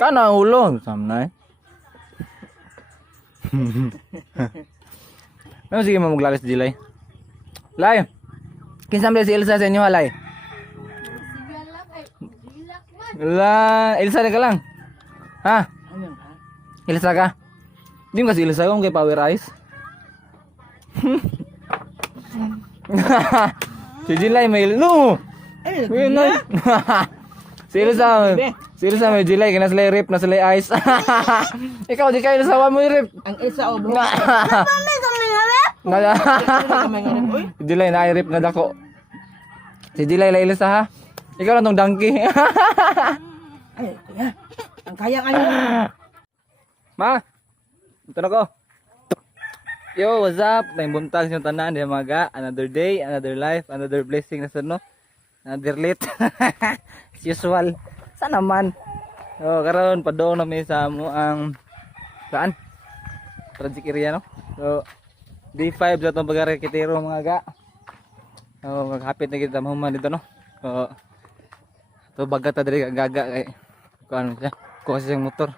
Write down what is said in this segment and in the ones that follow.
Kana ulo samnay. Ano sige mo maglagas di lay? Lay. Kinsam si Elsa sa inyo halay. La, Elsa ka lang. Ha? Elsa ka? Di mo kasi Elsa kung kay Power Eyes. Si Jilay may no. Si Elsa may Jilay kina sila rip na sila ice. Ikaw di kayo nasawa mo rip. Ang isa o bro. Si Jilay na rip na dako. Si Jilay la Elsa ha. Ikaw lang tong donkey. Ay, kuya. Ang kaya kayo. Ma. Ito na ko. Yo, what's up? Tayong buntag sa tanan, di maga. Another day, another life, another blessing na sa no. Another late. As usual. Saan naman? So, karon padong na may sa mo ang saan? Project area no. So, day 5 sa itong pag-rekitero mga ga. So, maghapit na kita mahuman dito no. So, ito bagat na dali gaga kay kung ano siya. Kuha siya yung motor.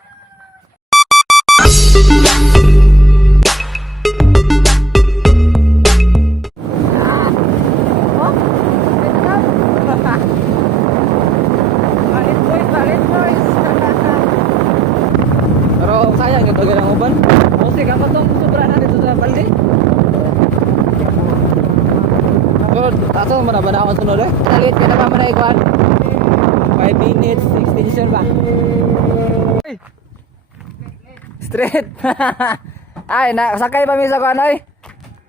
Pero sayang yung tagal ng uban. Musik ako itong sobra na dito sa paldi. Pero ato man na ba na sunod eh? Talit ka na pa man na ikuan. 5 minutes extension ba? Straight. Ay, sakay pa mi sa kuan oy.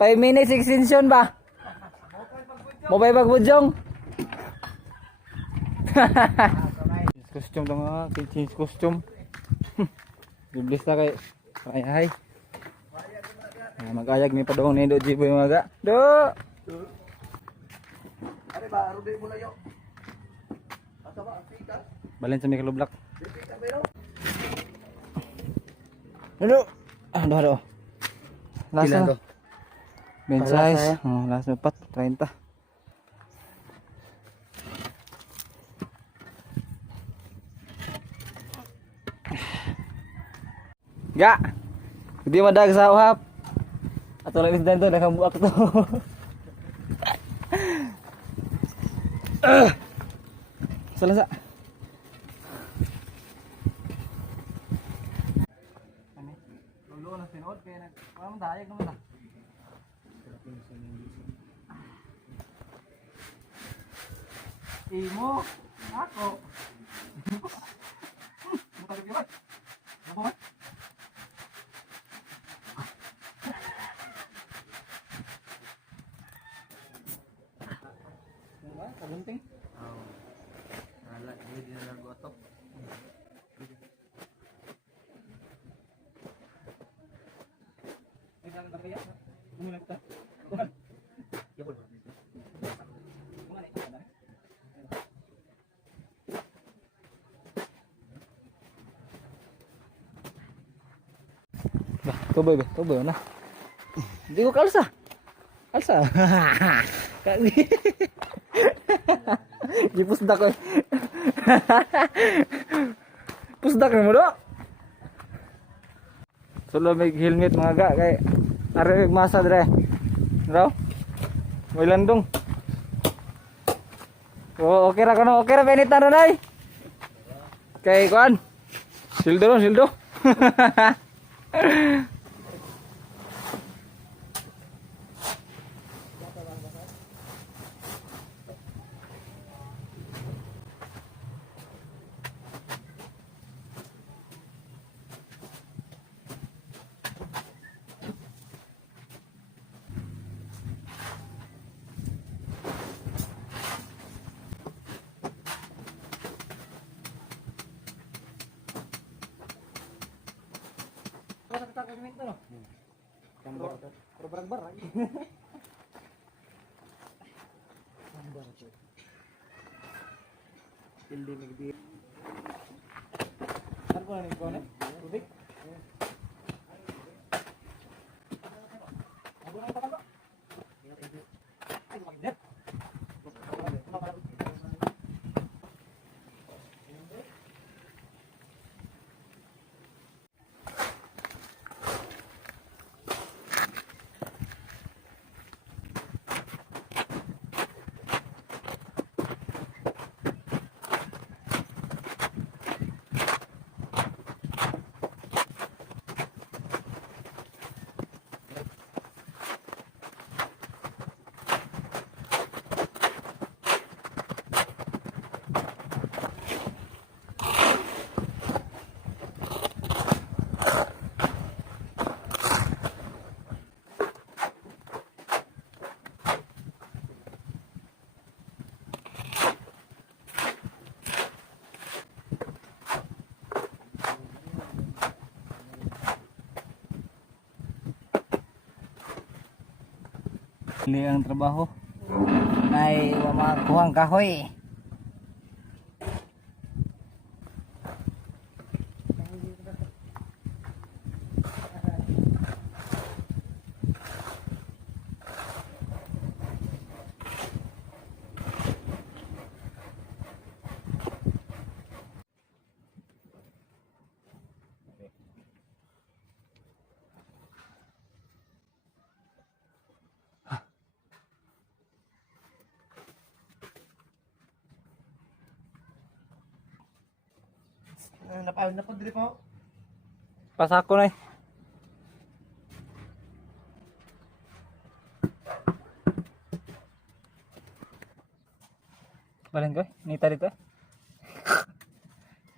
5 minutes extension ba? Mobile pagbudjong. Costume lang ah, change costume. Iblis na kay ay. Mag-ayag ni padong ni Do Jiboy mga ga. Do. Are ba rubi mo layo. Asa ba pika? Balen sa Mikalo Black. Pika pero. Hello. Do. Last na. Ben size. Oh, last na 30. Ga. Hindi madag sa uhap. Ato lang isdan to nakabuak to. Salasa. Ani, lulo na sinod kay nag parang dayag naman ta. Imo, ako. Mutar di ba? Apa ba? Kabunting. Oh. Wala, hindi na lang gotok. Ay, saan ka kaya? Bumulak ta. Bukan. Yapol. Bukan eh. Bah, tuboy na. Hindi ko kalsa. Kalsa. Kali. Gipusdak ko. Pusdak mo do. Solo may helmet mga ga kay are masa dre. Raw. May landong. Oh, okay ra kono, okay ra penit na nay. Kay kuan. Sildo. Huli ang trabaho. Ay, kuhang kahoy. Napawid na po dili po. Pasako na eh. Balen ko, nita dito.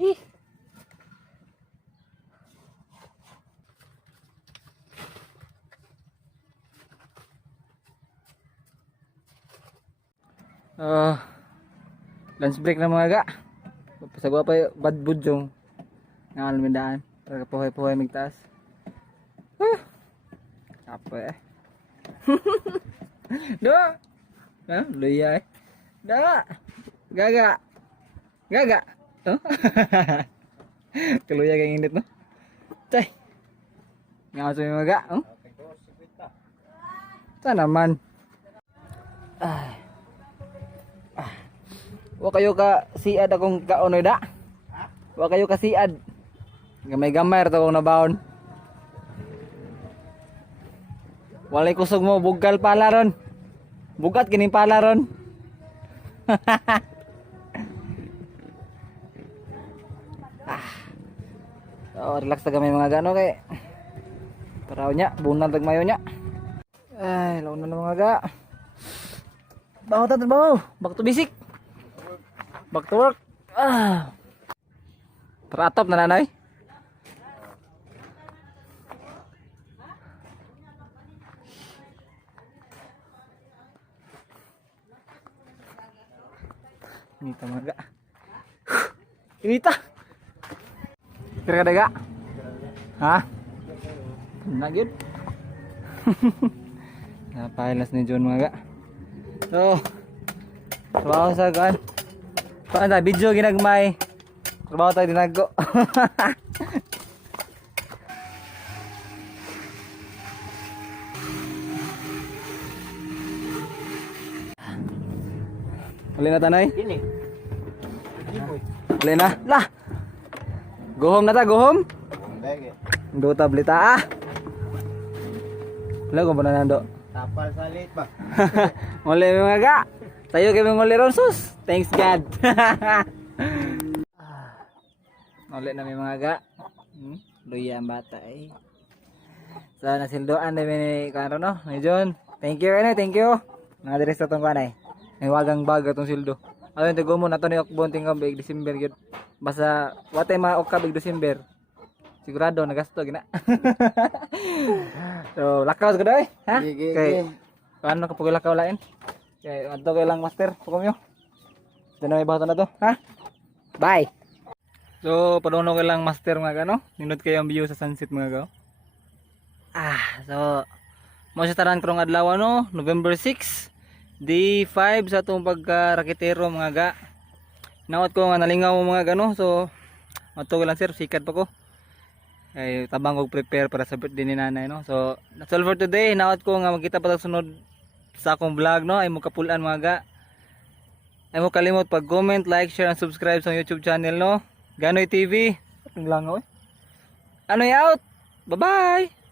Ih. Lunch break na mga ga. Pasagwa pa yung bad budyong. Nga almindaan. Para kapuhay-puhay migtaas. Apa eh. Do. Ha? Luya eh. Da. Gaga. Gaga. Oh? Kaluya kayong init no. Chay. Nga sa mga ga. Oh? Saan naman? Ay. Wa kayo ka siad akong kaonoy da. Wa kayo ka siad. Gamay-gamay ra akong nabaon. Walay kusog mo bugal pala ron. Bugat kining pala ron. Oh, relax ta gamay mga gano kay. Taraw nya, bunan tag mayo nya. Ay, laon na mga ga. Bawo ta trabaho. Back to basic. Back to work. Teratap na nanay. Inita mga ga. Inita. Kira ka daga? Ha? Nagyod. Napahilas ni John mga ga. So, trabaho sa gaan. Paano tayo? Video ginagmay. Trabaho tayo dinago. Uli na tanay? Dili. Uli na? Lah! Go home na ta, go home? Do tableta ah! Wala ko ba na nando? Tapal salit ba? Muli mga ga! Tayo kami muli ron sus! Thanks God! Muli na may mga ga. Luya ang bata eh. So nasildoan na may karo no? May John. Thank you ano, thank you. Mga diris na itong kanay. May wagang baga itong sildo. Ano yung tigo mo na ito ni Okbon tinggang big December yun. Basta watay mga okka big December. Sigurado nagasto gina. So lakaw ko doy, ha? Okay. Paano kapag lakaw lain? Okay, adto kay lang master, pukom yo. Dino may bato na to, ha? Bye. So paduno kay lang master mga gano. Nindot kayo ang view sa sunset mga gaw. So mo sa tanan krong adlaw no, November 6. Day 5 sa itong pagka-raketero mga ga. Nawat ko nga nalingaw mga gano. So matugol lang sir, sikat pa ko. Ay tabang kog prepare para sa birthday ni nanay no. So that's all for today. Nawat ko nga magkita pa tag sunod sa akong vlog no. Ay mo kapulan mga ga. Ay mo kalimot pag comment, like, share and subscribe sa YouTube channel no. Ganoy TV. Ang langaw eh. Anoy out. Bye bye.